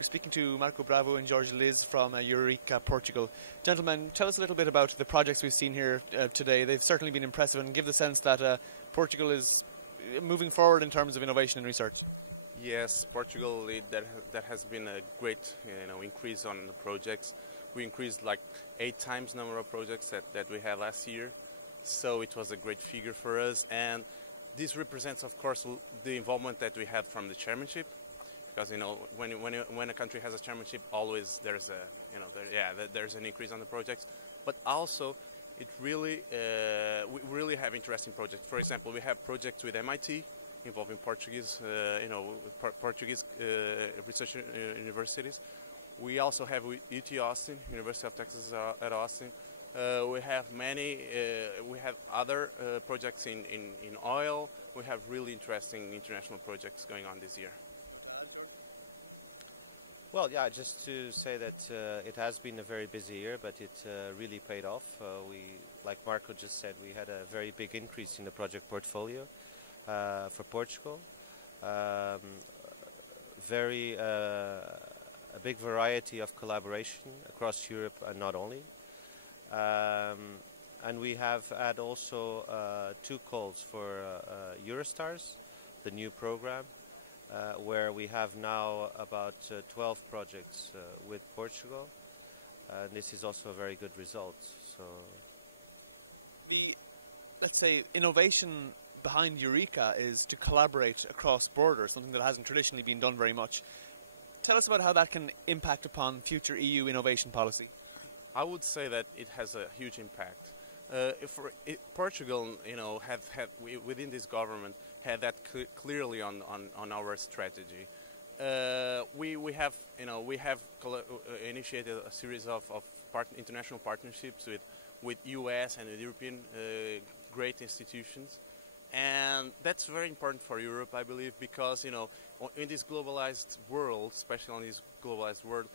We're speaking to Marco Bravo and Jorge Liz from Eureka, Portugal. Gentlemen, tell us a little bit about the projects we've seen here today. They've certainly been impressive and give the sense that Portugal is moving forward in terms of innovation and research. Yes, Portugal, that has been a great increase on the projects. We increased like 8 times number of projects that we had last year, so it was a great figure for us. And this represents, of course, the involvement that we had from the chairmanship, because when a country has a chairmanship, always there's there's an increase on the projects. But also, we really have interesting projects. For example, we have projects with MIT involving Portuguese research universities. We also have UT Austin, University of Texas at Austin. We have we have other projects in oil. We have really interesting international projects going on this year. Well, yeah, just to say that it has been a very busy year, but it really paid off. Like Marco just said, we had a very big increase in the project portfolio for Portugal. A big variety of collaboration across Europe and not only. And we have had also 2 calls for Eurostars, the new program, where we have now about 12 projects with Portugal. And this is also a very good result. So, let's say, innovation behind Eureka is to collaborate across borders, something that hasn't traditionally been done very much. Tell us about how that can impact upon future EU innovation policy. I would say that it has a huge impact. Portugal, within this government, had that clearly on our strategy. We have initiated a series of international partnerships with US and with European great institutions. And that's very important for Europe, I believe, because, in this globalized world, especially in this globalized world,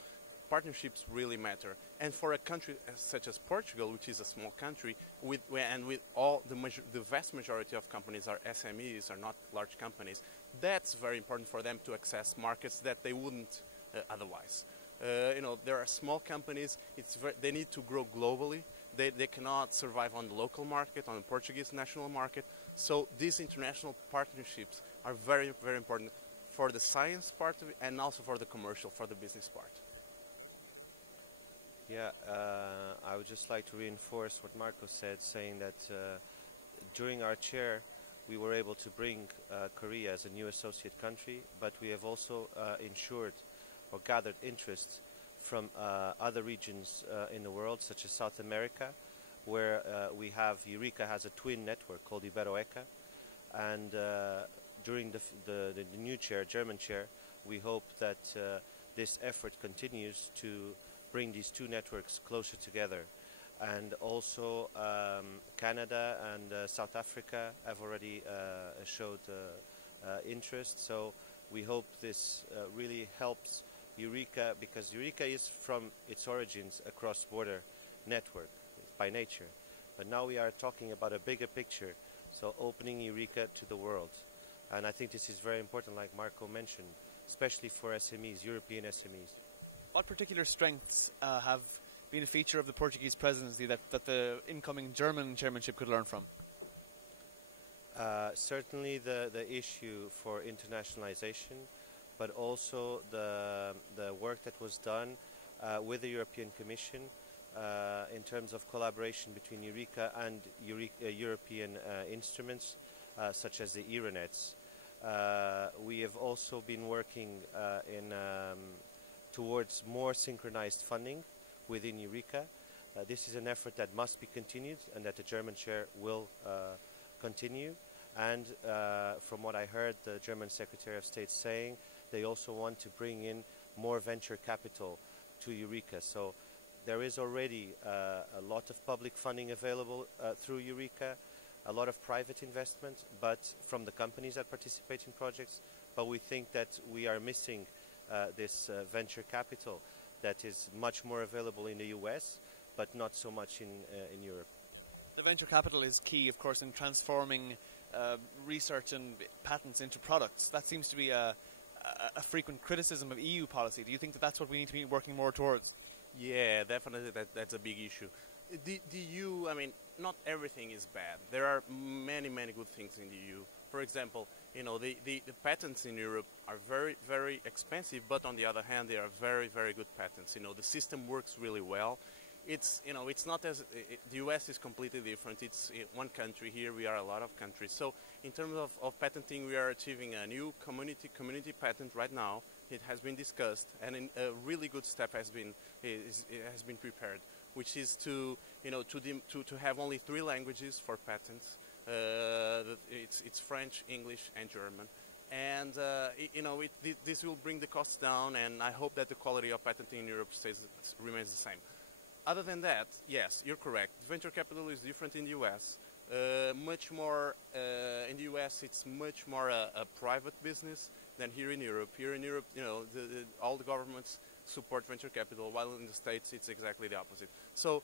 partnerships really matter. And for a country such as Portugal, which is a small country, with all the vast majority of companies are SMEs, are not large companies, that's very important for them to access markets that they wouldn't otherwise. There are small companies, they need to grow globally. They cannot survive on the local market, on the Portuguese national market. So these international partnerships are very, very important for the science part of it and also for the commercial, for the business part. Yeah, I would just like to reinforce what Marco said, saying that during our chair we were able to bring Korea as a new associate country, but we have also ensured or gathered interest from other regions in the world, such as South America, where Eureka has a twin network called Iberoeca, and during the new chair, German chair, we hope that this effort continues to bring these 2 networks closer together. And also Canada and South Africa have already showed interest, so we hope this really helps Eureka, because Eureka is from its origins a cross-border network by nature. But now we are talking about a bigger picture, so opening Eureka to the world. And I think this is very important, like Marco mentioned, especially for SMEs, European SMEs. What particular strengths have been a feature of the Portuguese presidency that the incoming German chairmanship could learn from? Certainly the issue for internationalization, but also the work that was done with the European Commission in terms of collaboration between Eureka and European instruments, such as the Euronets. We have also been working towards more synchronized funding within Eureka. This is an effort that must be continued and that the German chair will continue. And from what I heard the German Secretary of State saying, they also want to bring in more venture capital to Eureka. So there is already a lot of public funding available through Eureka, a lot of private investment, but from the companies that participate in projects. But we think that we are missing this venture capital that is much more available in the US, but not so much in Europe. The venture capital is key, of course, in transforming research and patents into products. That seems to be a a frequent criticism of EU policy. Do you think that that's what we need to be working more towards? Yeah, definitely that's a big issue. The EU, I mean, not everything is bad. There are many good things in the EU. For example, you know, the patents in Europe are very, very expensive, but on the other hand, they are very, very good patents. You know, the system works really well. It's, you know, it's not as, the US is completely different. It's one country. Here we are a lot of countries. So in terms of patenting, we are achieving a new community patent right now. It has been discussed, and a really good step has been prepared, which is to, you know, to have only 3 languages for patents. It's French, English, and German, and you know, this will bring the costs down, and I hope that the quality of patenting in Europe remains the same. Other than that, yes, you're correct. Venture capital is different in the US. Much more in the US, it's much more a private business than here in Europe. Here in Europe, you know, all the governments support venture capital, while in the States it's exactly the opposite. So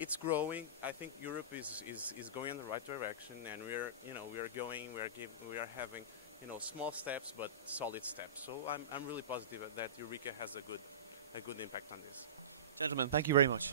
it's growing. I think Europe is going in the right direction, and we are having, you know, small steps but solid steps. So I'm really positive that Eureka has a good impact on this. Gentlemen, thank you very much.